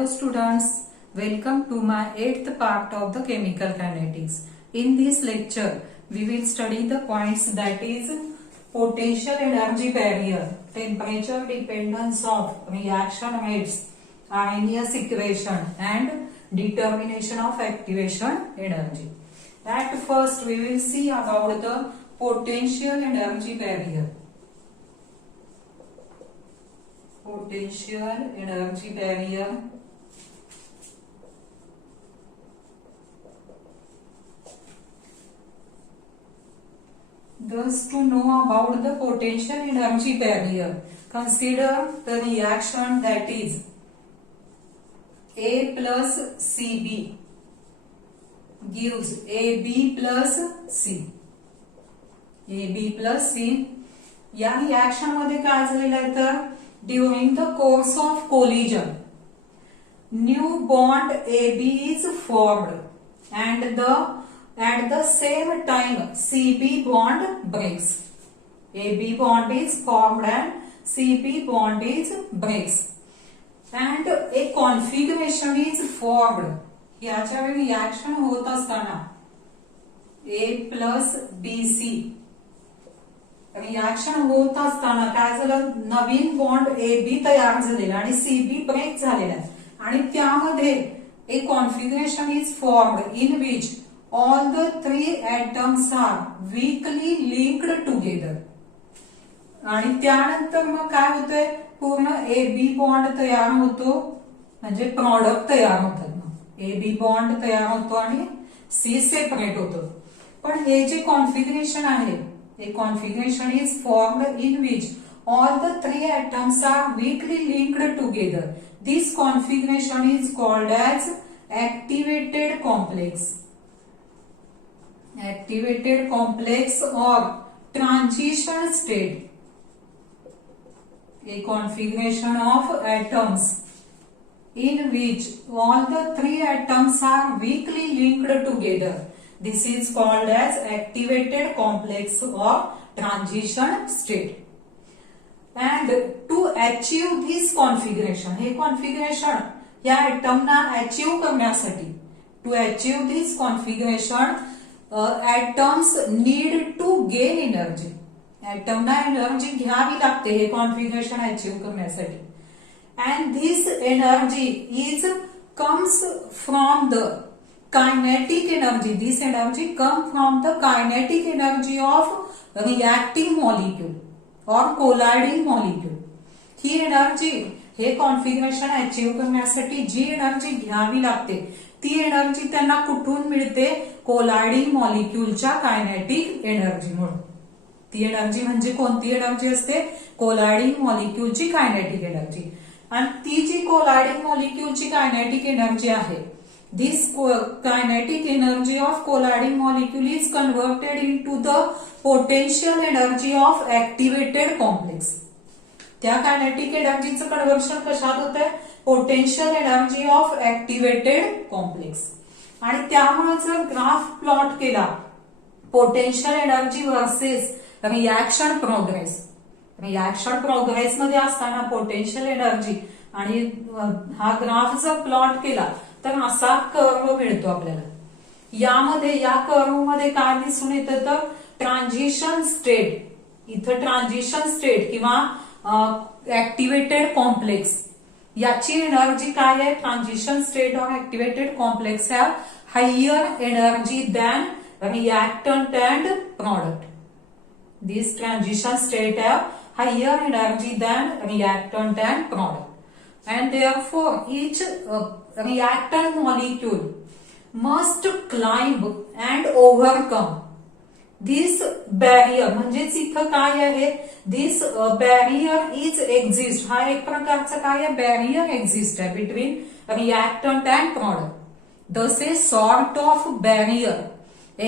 Hello students, welcome to my 8th part of the chemical kinetics. In this lecture, we will study the points that is potential energy barrier, temperature dependence of reaction rates, Arrhenius equation and determination of activation energy. At first, we will see about the potential energy barrier. Potential energy barrier thus to know about the potential energy barrier, consider the reaction that is A plus Cb gives AB plus C. AB plus C या reaction मध्ये काय झालेलं आहे तर during the course of collision, new bond AB is formed and at the same time CB bond breaks. AB bond is formed and CB bond is breaks. And a configuration is formed. याच्या वेळी reaction होत असताना A plus BC reaction होत असताना काय झालं, नवीन bond AB तयार झालेला आणि CB ब्रेक झालेला आहे आणि त्यामध्ये एक configuration is formed in which all the 3 atoms are weakly linked together. आणि त्यानंतर मग काय होतंय, पूर्ण AB बॉन्ड तयार होतो, म्हणजे प्रॉडक्ट तयार होतात. मग AB बॉन्ड तयार होतो आणि C सेपरेट होतो. पण हे जे कॉन्फिगरेशन आहे, a configuration is formed in which all the 3 atoms are weakly linked together. This configuration is called as activated complex. Activated complex or transition state. A configuration of atoms in which all the 3 atoms are weakly linked together. This is called as activated complex or transition state. And to achieve this configuration, हे configuration या atom ना achieve करण्यासाठी, to achieve this configuration, atoms need to gain energy. Atom ना energy घ्यावी लागते हे configuration achieve करण्यासाठी. And this energy comes from the kinetic energy. This energy comes from the kinetic energy of reacting molecule or colliding molecule. He energy हे configuration achieve करण्यासाठी जी energy घ्यावी लागते ती एनर्जी त्यांना कुठून मिळते, कोलायडिंग मॉलिक्यूलच्या कायनेटिक एनर्जीमुळे. ती एनर्जी म्हणजे कोणती एनर्जी असते, कोलायडिंग मॉलिक्यूलची कायनेटिक एनर्जी. आणि ती जी कोलायडिंग मॉलिक्यूलची कायनेटिक एनर्जी आहे, this kinetic energy of colliding molecule is converted into the potential energy of activated complex. त्या kinetic एनर्जीचं कन्व्हर्शन कशात होतंय, potential energy of activated complex. आणि त्यामुळे जर ग्राफ प्लॉट केला potential energy versus reaction progress, reaction progress मध्ये असताना potential energy आणि हा ग्राफ जर प्लॉट केला तर असा कर्व मिळतो आपल्याला. यामध्ये या कर्व मध्ये काय दिसून येतं तर ट्रान्झिशन स्टेट, इथं ट्रान्झिशन स्टेट किंवा ऍक्टिव्हेटेड कॉम्प्लेक्स याची एनर्जी काय आहे, transition state of activated complex have higher energy than reactant and product. This transition state have higher energy than reactant and product. And therefore each reactant molecule must climb and overcome this barrier. म्हणजेच इथं काय आहे, this barrier is exist. हा एक प्रकारचा काय आहे, barrier exist आहे between reactant and product. Thus a sort of barrier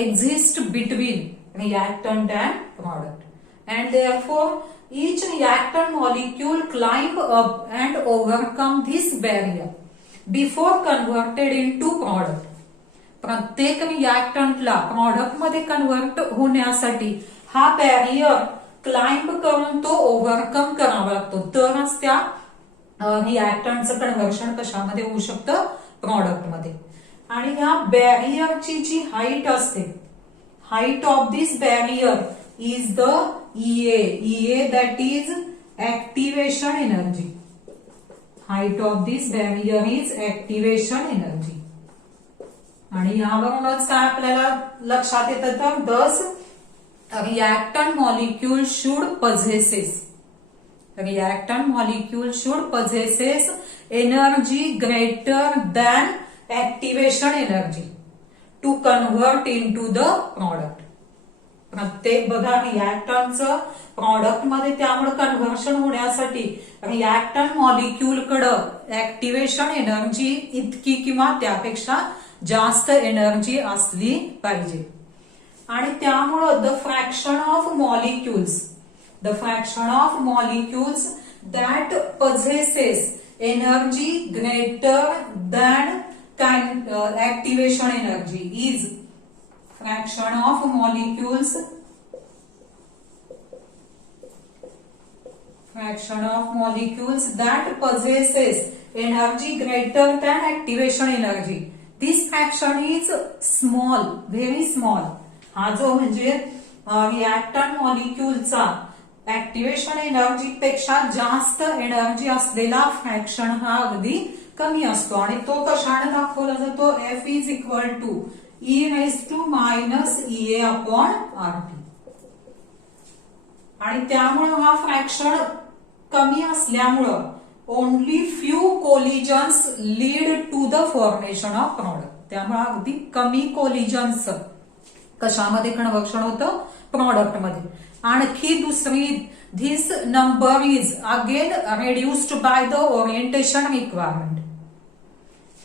exists between reactant and product. And therefore each reactant molecule climb up and overcome this barrier before converted into product. प्रत्येक रिएक्टंटला product मध्ये convert होण्यासाठी हा barrier climb करून तो overcome करावा लागतो, तरच त्या रिॲक्टंटचं कन्व्हर्शन कशामध्ये होऊ शकतं, प्रॉडक्टमध्ये. आणि या बॅरियरची जी हाईट असते, height of this barrier is the EA that is activation energy. Height of this barrier is activation energy. आणि यावरूनच काय आपल्याला लक्षात येतं तर दस reactant molecule should possesses energy greater than activation energy to convert into the product. प्रत्येक बघा रिॲक्टंटचं प्रॉडक्ट मध्ये त्यामुळे कन्व्हर्शन होण्यासाठी रिॲक्टंट मॉलिक्यूल कडे ऍक्टिव्हेशन एनर्जी इतकी किंवा त्यापेक्षा जास्त एनर्जी असली पाहिजे. आणि त्यामुळं the fraction of molecules that possesses energy greater than activation energy is fraction of molecules that possesses energy greater than activation energy. This fraction is small, very small. हा जो म्हणजे रिॲक्टंट मॉलिक्यूलचा ऍक्टिव्हेशन एनर्जी पेक्षा जास्त energy असलेला fraction हा अगदी कमी असतो. आणि तो कशाने दाखवला जातो, F is equal to E⁻⁻⁸RT. आणि त्यामुळे हा फ्रॅक्शन कमी असल्यामुळं only few collisions lead to the formation of product. त्यामुळे अगदी कमी कोलिजन्स कशामध्ये कन्व्हर्शन होतं, प्रॉडक्टमध्ये. आणखी दुसरी, this number is again reduced by the orientation requirement.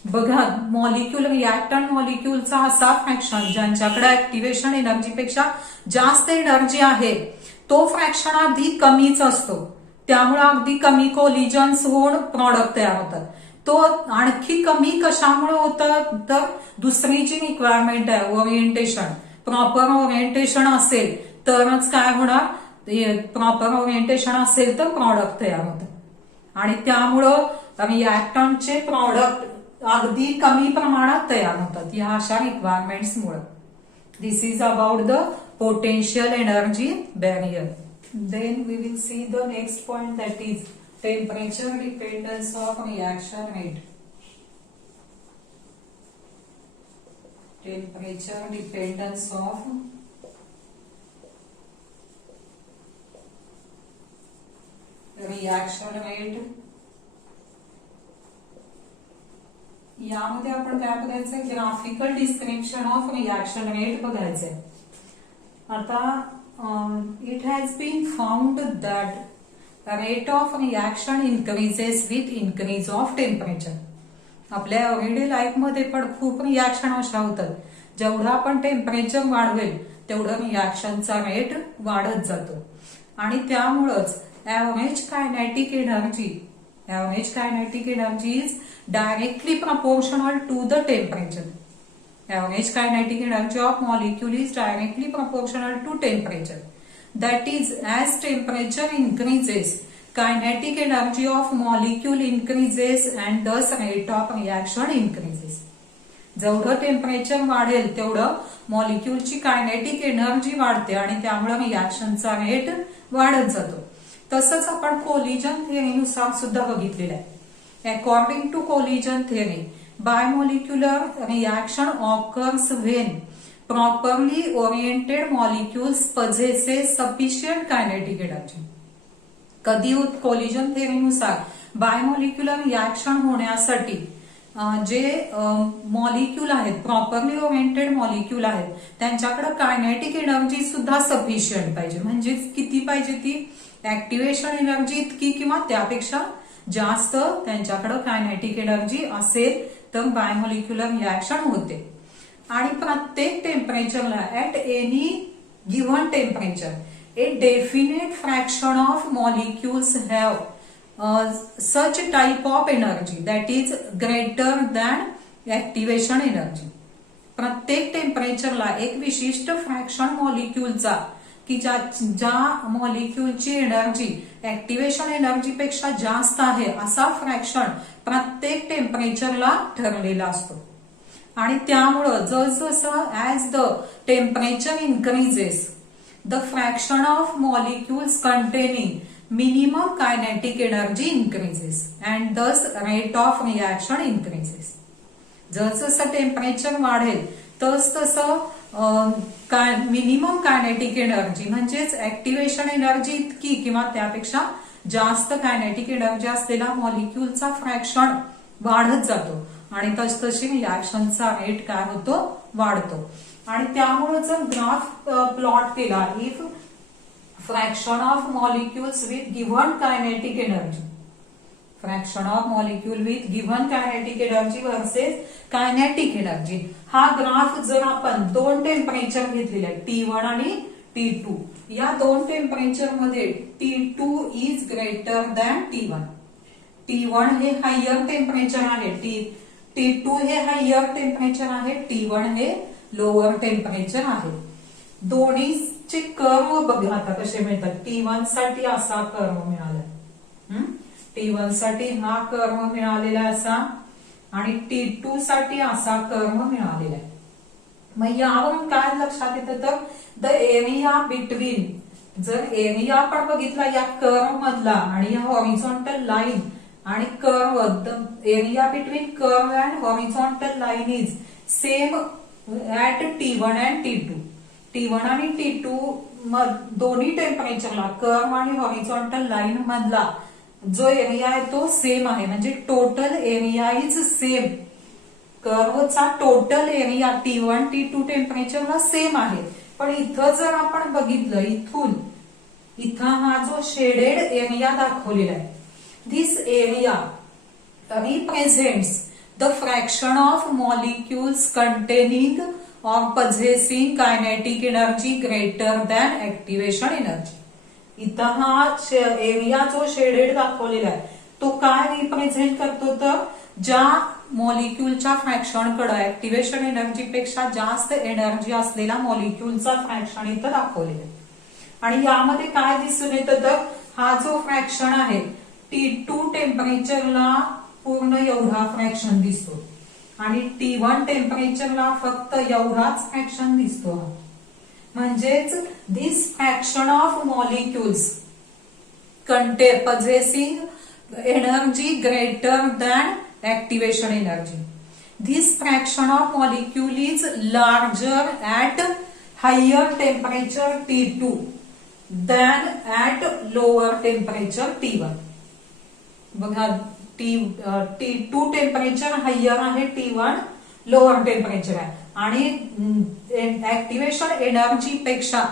बघा मॉलिक्यूल, रिॲक्टंट मॉलिक्यूलचा असा फ्रॅक्शन ज्यांच्याकडे ऍक्टिव्हेशन एनर्जीपेक्षा जास्त एनर्जी आहे तो फ्रॅक्शन अगदी कमीच असतो. त्यामुळे अगदी कमी कोलिजन्स होऊन प्रॉडक्ट तयार होतात. तो आणखी कमी कशामुळे होतं तर दुसरी जी रिक्वायरमेंट आहे ओरिएंटेशन, प्रॉपर ओरिएंटेशन असेल तरच काय होणार, प्रॉपर ओरिएंटेशन असेल तर प्रॉडक्ट तयार होतं. आणि त्यामुळं रिॲक्टंटचे प्रॉडक्ट अगदी कमी प्रमाणात तयार होतात या अशा रिक्वायरमेंट्समुळे. This is about the potential energy barrier. Then we will see the next point that is temperature dependence of reaction rate. Temperature dependence of reaction rate. यामध्ये आपण काय बघायचंय, graphical description of reaction rate बघायचंय. आता it has been found that rate of reaction increases with increase of temperature. आपल्या everyday life मध्ये पण खूप रिॲक्शन अशा होतात, जेवढं आपण टेम्परेचर वाढवेल तेवढं रिॲक्शनचा रेट वाढत जातो. आणि त्यामुळंच average kinetic energy is directly proportional to the temperature. Average kinetic energy of molecule is directly proportional to temperature. That is, as temperature increases, kinetic energy of molecule increases and thus rate of reaction increases. जेवढं temperature वाढेल तेवढं मॉलिक्यूलची kinetic energy वाढते आणि त्यामुळे रिॲक्शनचा rate वाढत जातो. तसंच आपण कोलिजन थिअरीनुसार सुद्धा बघितलेलं आहे. According to collision theory, bimolecular reaction occurs when properly oriented molecules possesses sufficient kinetic energy. कधी कोलिजन थिअरीनुसार बायमॉलिक्युलर रिॲक्शन होण्यासाठी जे मॉलिक्यूल आहेत, प्रॉपरली ओरिएंटेड मॉलिक्यूल आहेत, त्यांच्याकडे कायनेटिक एनर्जी सुद्धा सफिशियंट पाहिजे. म्हणजे किती पाहिजे ती, ऍक्टिव्हेशन एनर्जी इतकी किंवा त्यापेक्षा जास्त त्यांच्याकडे कायनेटिक एनर्जी असेल तर बायमॉलिक्युलर रिॲक्शन होते. आणि प्रत्येक टेम्परेचरला at any given temperature a definite fraction of molecules have such type of energy that is greater than activation energy. प्रत्येक टेम्परेचरला एक विशिष्ट फ्रॅक्शन मॉलिक्यूलचा की ज्या मॉलिक्यूलची एनर्जी ऍक्टिव्हेशन एनर्जी पेक्षा जास्त आहे असा फ्रॅक्शन प्रत्येक टेम्परेचरला ठरलेला असतो. आणि त्यामुळं जसजसं as the temperature increases the fraction of molecules containing minimum kinetic energy increases and thus rate of reaction increases. जसं टेम्परेचर वाढेल तसं मिनिमम कायनेटिक एनर्जी म्हणजेच ऍक्टिव्हेशन एनर्जी इतकी किंवा त्यापेक्षा जास्त कायनेटिक एनर्जी असलेला मॉलिक्युलचा फ्रॅक्शन वाढत जातो आणि तशी रिॲक्शनचा रेट काय होतो वाढतो. आणि त्यामुळे जर ग्राफ प्लॉट केला if fraction of molecules with given kinetic energy, fraction of molecule with given kinetic energy versus kinetic energy. हा ग्राफ जर आपण दोन टेम्परेचर घेतलेले T1 आणि T2 या दोन टेम्परेचर मध्ये T2 is greater than T1. T1 हे हायर टेम्परेचर आहे, T2 हे हायर टेम्परेचर आहे, T1 हे लोअर टेम्परेचर आहे. दोन्हीचे कर्व बघा आता कसे मिळतात. T1 साठी असा कर्व मिळाला, T1 साठी हा कर्व मिळालेला असा आणि T2 साठी असा कर्व मिळालेला आहे. मग यावरून काय लक्षात येतं तर द एरिया बिटवीन, जर एरिया आपण बघितला या कर्व मधला आणि या हॉरिझॉन्टल लाईन आणि curve, the area between curve and horizontal line is same at T1 and T2. T1 आणि T2 दोन्ही टेम्परेचरला कर्व आणि हॉरिझॉन्टल लाईन मधला जो एरिया आहे तो सेम आहे, म्हणजे टोटल एरिया इज सेम. कर्वचा टोटल एरिया T1 T2 टेम्परेचरला सेम आहे. पण इथं जर आपण बघितलं इथं हा जो शेडेड एरिया दाखवलेला आहे, this area represents the fraction of molecules containing or possessing kinetic energy greater than activation energy. इथं हा एरिया जो शेडेड दाखवलेला आहे तो काय रिप्रेझेंट करतो तर ज्या मॉलिक्युलच्या फ्रॅक्शन कडे ऍक्टिव्हेशन एनर्जी पेक्षा जास्त एनर्जी असलेला मॉलिक्युलचा फ्रॅक्शन इथं दाखवलेला आहे. आणि यामध्ये काय दिसून येतं तर हा जो फ्रॅक्शन आहे T2 टेम्परेचरला पूर्ण एवढा फ्रॅक्शन दिसतो आणि T1 टेम्परेचरला फक्त एवढाच फ्रॅक्शन दिसतो. म्हणजेच this fraction of molecules possessing energy greater than activation energy. This fraction of molecule is larger at higher temperature T2 than at lower temperature T1. बघा T2 टेम्परेचर हायर आहे, T1 lower temperature आहे आणि activation energy पेक्षा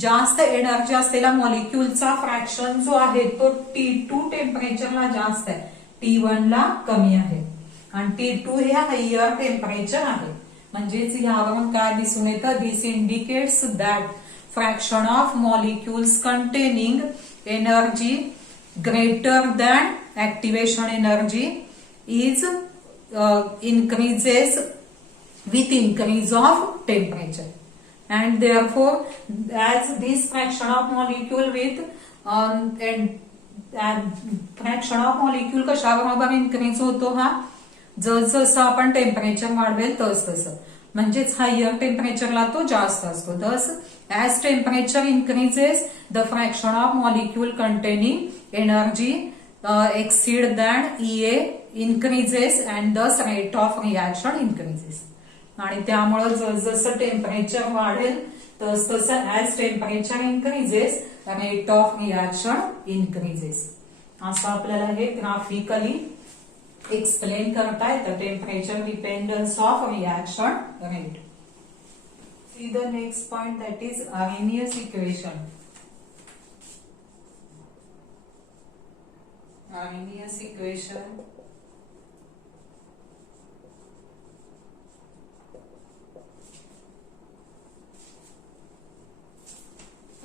जास्त energy असलेला मॉलिक्युलचा fraction जो आहे तो T2 टेम्परेचरला जास्त आहे, T1 ला कमी आहे आणि T2 हे हायर टेम्परेचर आहे. म्हणजेच यावरून काय दिसून येतं, this indicates that fraction of molecules containing energy greater than activation energy is increases with increase of temperature, and therefore as this fraction of molecule with fraction of molecule कशाबरोबर increase होतो हा जसं आपण टेम्परेचर वाढवेल तसं, म्हणजेच higher टेम्परेचरला तो जास्त असतो. दस as temperature increases the fraction of molecule containing energy exceed than EA increases and thus rate of reaction increases. आणि त्यामुळे जसं टेम्परेचर वाढेल तसं as temperature increases rate of reaction increases. असं आपल्याला हे ग्राफिकली एक्सप्लेन करता येतं, temperature dependence of reaction rate. See the next point, that is Arrhenius equation. Arrhenius equation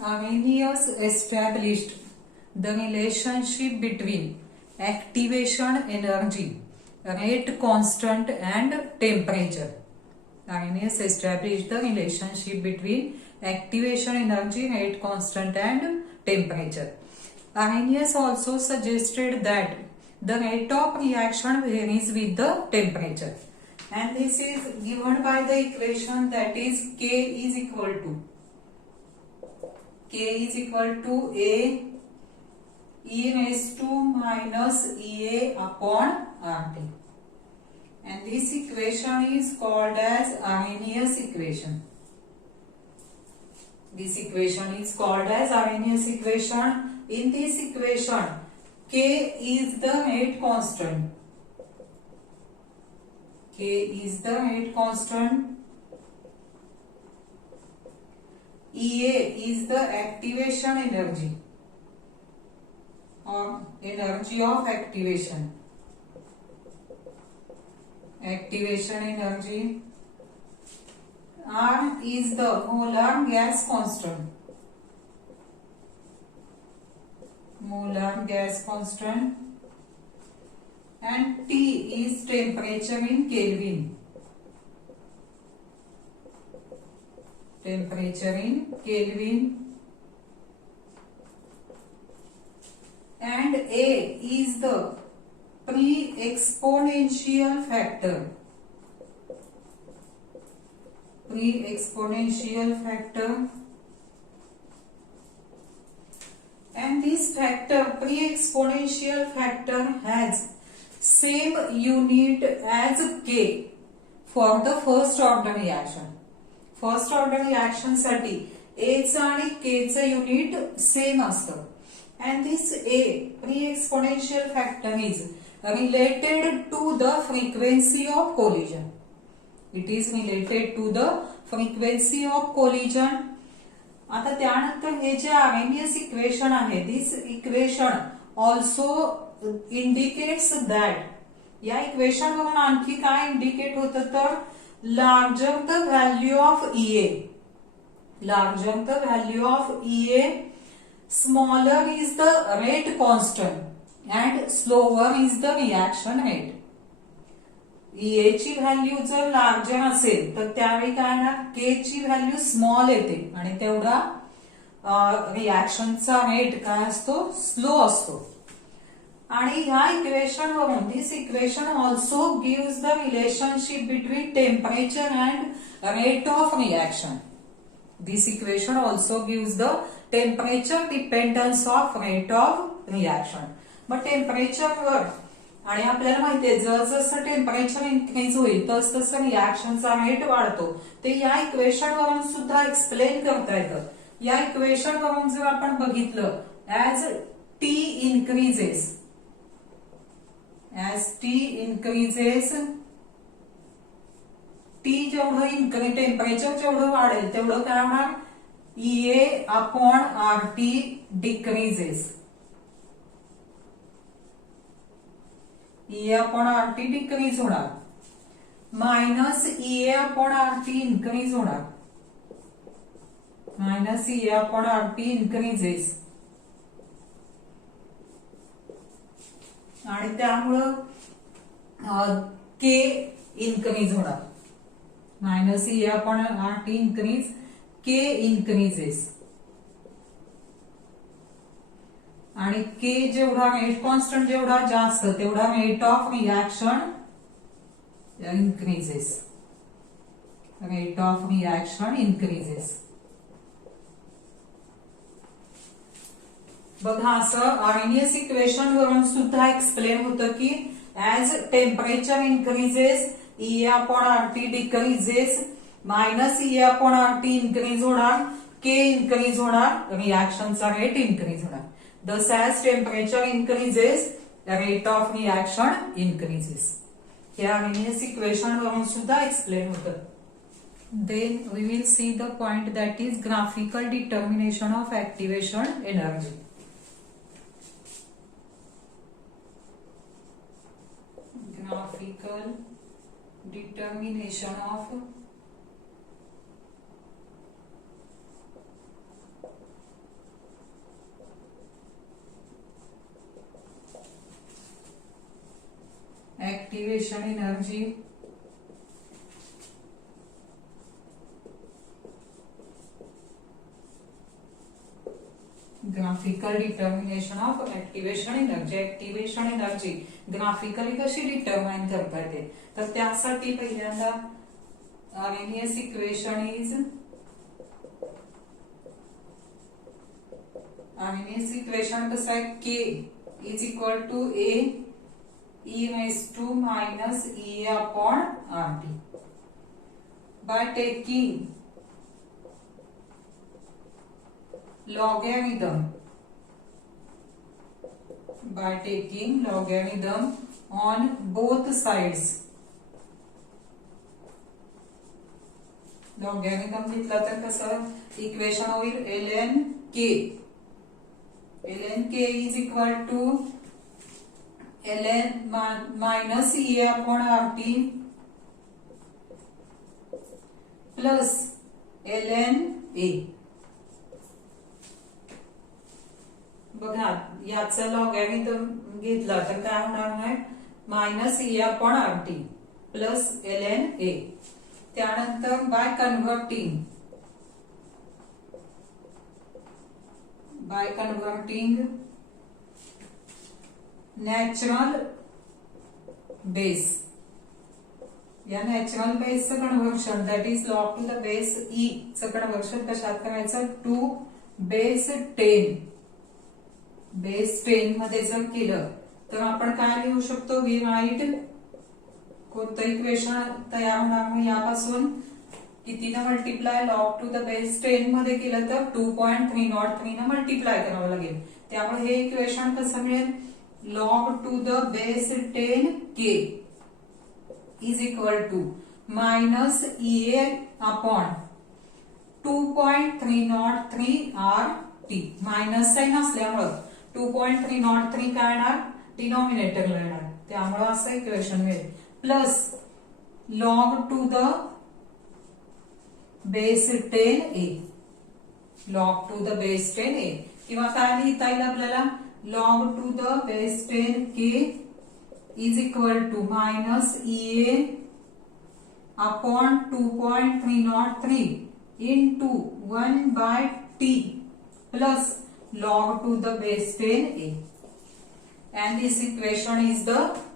Arrhenius established the relationship between activation energy, rate constant and temperature. Arrhenius established the relationship between activation energy, rate constant, and temperature. Arrhenius also suggested that the rate of reaction varies with the temperature, and this is given by the equation that is K is equal to A E raised to minus EA upon RT, and this equation is called as Arrhenius equation. This equation is called as Arrhenius equation. In this equation, K is the rate constant. K is the rate constant. EA is the activation energy or energy of activation. Activation energy. R is the molar gas constant. Molar gas constant. And T is temperature in Kelvin. Temperature in Kelvin. And A is the pre-exponential factor. Pre-exponential factor. And this factor, pre-exponential factor, has same unit as K for the first order reaction. First order reaction साठी A चा आणि K चा unit same असतं. And this A, pre-exponential factor, is related to the frequency of collision. It is related to the frequency of collision. आता त्यानंतर हे जे Arrhenius equation आहे, this equation also indicates that, या इक्वेशन वरून आणखी काय इंडिकेट होतं तर larger the value of EA, larger the value of EA, smaller is the rate constant and slower is the reaction rate. EA ची value जर larger असेल तर त्यावेळी काय ना K ची व्हॅल्यू स्मॉल येते आणि तेवढा रिएक्शनचा रेट काय असतो, स्लो असतो. आणि ह्या इक्वेशन वरून this equation also gives the relationship between temperature and rate of reaction. This equation also gives the temperature dependence of rate of reaction. मग टेम्परेचरवर आणि आपल्याला माहितीये जर जसं टेम्परेचर इन्क्रीज होईल तस तसं रिएक्शनचा रेट वाढतो. ते या इक्वेशन वरून सुद्धा एक्सप्लेन करता येतं. या इक्वेशन वरून जर आपण बघितलं as T increases, as T increases, T जेवढं टेम्परेचर जेवढं वाढेल तेवढं काय होणार, EA upon RT decreases. EA upon RT decrease होणार, minus EA upon RT increase होणार, minus EA upon RT increases. आणि त्यामुळं K इन्क्रीज होणार, minus EA upon RT increase, K increases. आणि K जेवढा रेट कॉन्स्टंट जेवढा जास्त तेवढा rate of reaction increases, rate of reaction increases. बघा असं Arrhenius इक्वेशन वरून सुद्धा एक्सप्लेन होतं की as temperature increases EA upon RT decreases, minus EA upon RT increase होणार, K इन्क्रीज होणार, रिएक्शनचा रेट इन्क्रीज होणार. Thus as temperature increases, the rate of reaction increases. हे Arrhenius equation वरून सुद्धा एक्सप्लेन होतं. Then we will see the point that is graphical determination of activation energy. Graphical determination of activation energy. Graphical determination of activation energy. Activation energy graphically कशी determine करता येते, तर त्यासाठी पहिल्यांदा आर्हेनियस इक्वेशन कसं आहे, K is equal to A E raised to minus E upon RT. By taking logarithm on both sides, logarithm घेतला तर कसं इक्वेशन होईल ln k is equal to ln minus E upon RT plus ln A. बघा याचा logarithm घेतला तर काय होणार आहे, minus E upon RT plus ln A. त्यानंतर बाय कन्व्हर्टिंग नॅचरल बेस, या नॅचरल बेसचं conversion that is log to the base E चं कन्व्हर्शन कशात करायचं, टू बेस 10 मध्ये जर केलं तर आपण काय लिहू शकतो, वी राईट कोणतं इक्वेशन तयार होणार, मग यापासून कितीनं multiply, log to the base 10 मध्ये केलं तर 2.303 न मल्टिप्लाय करावं लागेल. त्यामुळे हे इक्वेशन कसं मिळेल, log to the base 10k is equal to minus EA upon 2.303 RT. Minus sign असल्यामुळं 2.303 काय येणार, डिनॉमिनेटरला येणार, त्यामुळे असं इक्वेशन मिळेल. Plus log to the base 10a, log to the base 10a, किंवा काय लिहिता येईल आपल्याला, log to the base 10k is equal to minus EA upon 2.303 into 1/t plus log to the base 10a. And this equation is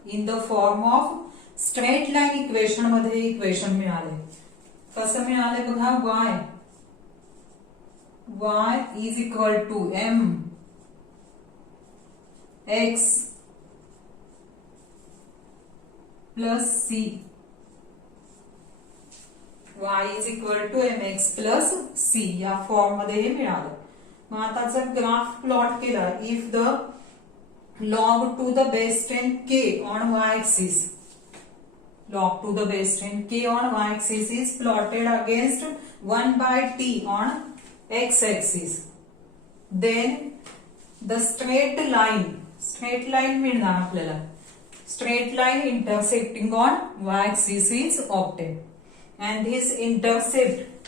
in the form of straight line equation मध्ये equation मिळाले. कसं मिळाले बघा, y is equal to m x plus c. y is equal to mx plus c या form मध्ये हे मिळालं. मग आता जर ग्राफ प्लॉट केला, if the log to the base 10k on y-axis, log to the base 10k on y-axis is plotted against 1/t on x-axis, then the straight line मिळणार आपल्याला, straight line intersecting on y-axis is obtained, and this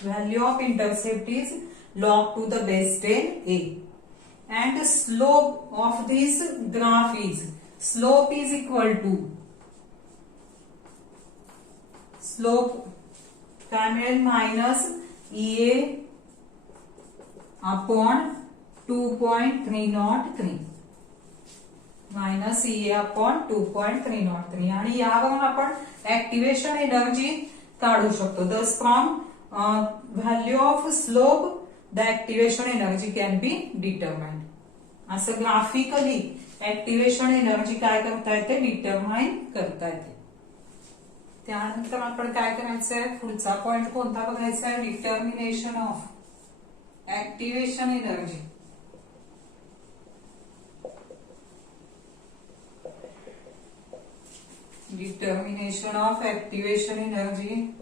value of intercept is log to the base 10a, and slope of this graph is equal to काय मिळेल, minus EA upon 2.303, minus EA upon 2.303. आणि यावरून आपण activation energy काढू शकतो. दस from value of slope the activation energy can be determined. असं graphically activation energy काय करता येते, डिटरमाइन करता येते. त्यानंतर आपण काय करायचंय, पुढचा पॉइंट कोणता बघायचा आहे, determination of activation energy. Determination of activation energy.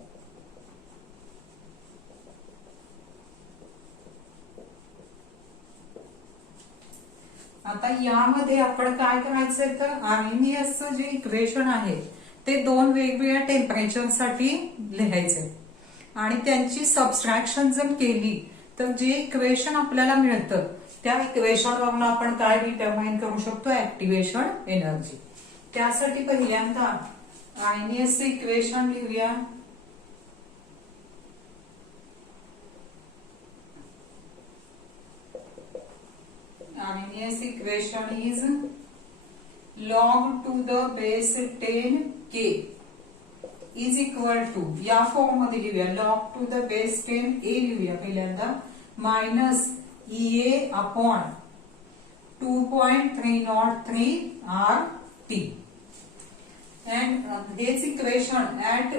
आता यामध्ये आपण काय करायचंय, तर आर्हेनियसचं जे इक्वेशन आहे ते दोन वेगवेगळ्या टेम्परेचर साठी लिहायचे आणि त्यांची सबस्ट्रॅक्शन जर केली तर जे इक्वेशन आपल्याला मिळतं त्या इक्वेशन वरून आपण काय डिटरमाइन करू शकतो, ऍक्टिव्हेशन एनर्जी. त्यासाठी पहिल्यांदा आर्हेनियसचे इक्वेशन लिहूया. Arrhenius equation is log to the base 10k is equal to, या फॉर्म मध्ये लिहूया, log to the base 10a लिहूया पहिल्यांदा, minus EA upon 2.303 RT. And this equation at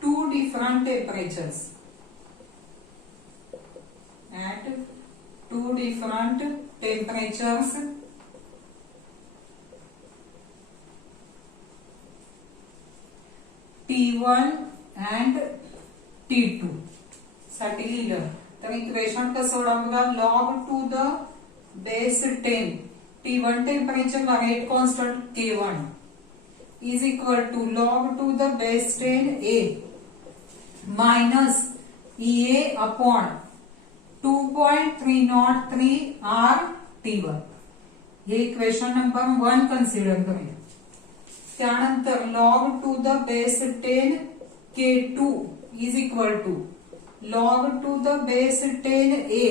two different temperatures. At two different temperatures, T1 and T2 साठी लिहिलं तर equation कसं होणार बघा, log to the base 10 T1 temperature ला rate constant K1 is equal to log to the base 10A minus EA upon 2.303 RT1. हे equation number 1 consider करूया. त्यानंतर log to the base 10 K2 is equal to log to the base 10A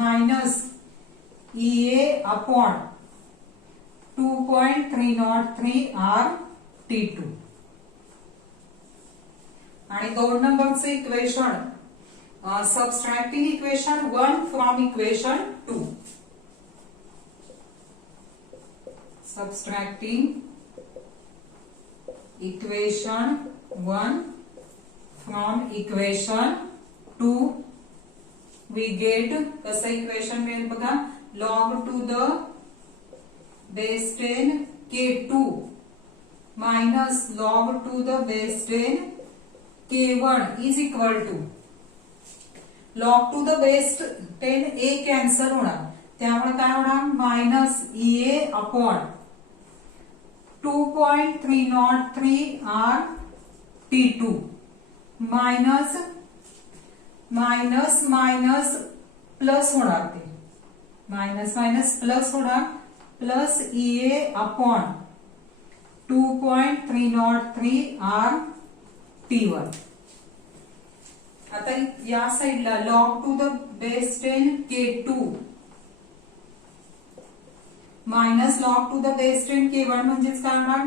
minus EA upon 2.303 RT2. आणि 2 नंबरचे equation subtracting equation 1 from equation 2. Subtracting equation 1 from equation 2 we get कसं equation मिळेल बघा, log to the base 10 K2 minus log to the base 10 K1 is equal to log to the base 10 A cancel होणार, त्यामुळे काय होणार, minus EA upon 2.303 RT2 minus minus minus plus होणार, ते minus minus plus होणार, plus EA upon 2.303 RT1. आता या साइडला log to the base 10 K2 minus log to the base 10 K1 म्हणजेच काय होणार,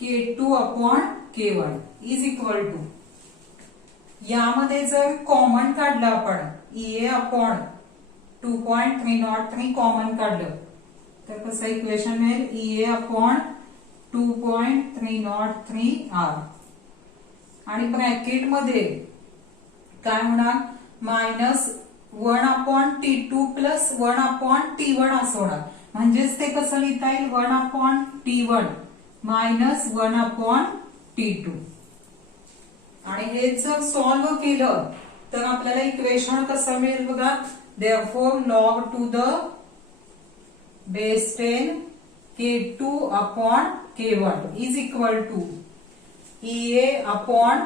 K2 upon K1 is equal to, यामध्ये जर कॉमन काढलं आपण EA अपॉन 2.303 कॉमन काढलं तर कसं इक्वेशन मिळेल, EA अपॉन 2.303 R आणि ब्रॅकेट मध्ये काय होणार, minus 1 upon T2 plus 1 upon T1 असं होणार. म्हणजेच ते कसं लिहिता येईल, 1 upon T1 minus 1 upon T2. आणि हे जर सॉल्व्ह केलं तर आपल्याला इक्वेशन कसं मिळेल बघा, therefore log to the base 10 K2 upon K1 is equal to EA upon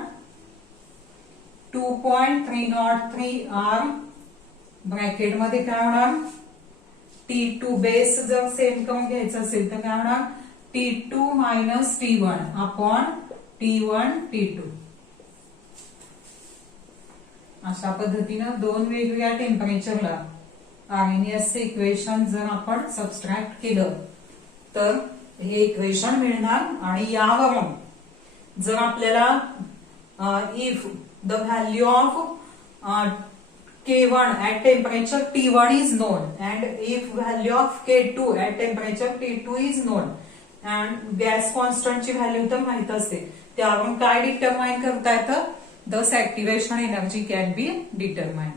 2.303 R bracket मध्ये काय होणार, T2 बेस जर सेम करून घ्यायचं असेल तर काय होणार, T2 minus T1 upon T1 T2. अशा पद्धतीनं दोन वेगवेगळ्या टेम्परेचरला आर्हेनियसचे इक्वेशन जर आपण सबस्ट्रॅक्ट केलं तर हे इक्वेशन मिळणार. आणि यावरून जर आपल्याला if the value of K1 at temperature T1 is known and if value of K2 at temperature T2 is known and gas constant ची व्हॅल्यू तर माहित असते, त्यावरून काय डिटरमाइन करता येतं, thus activation energy can be determined.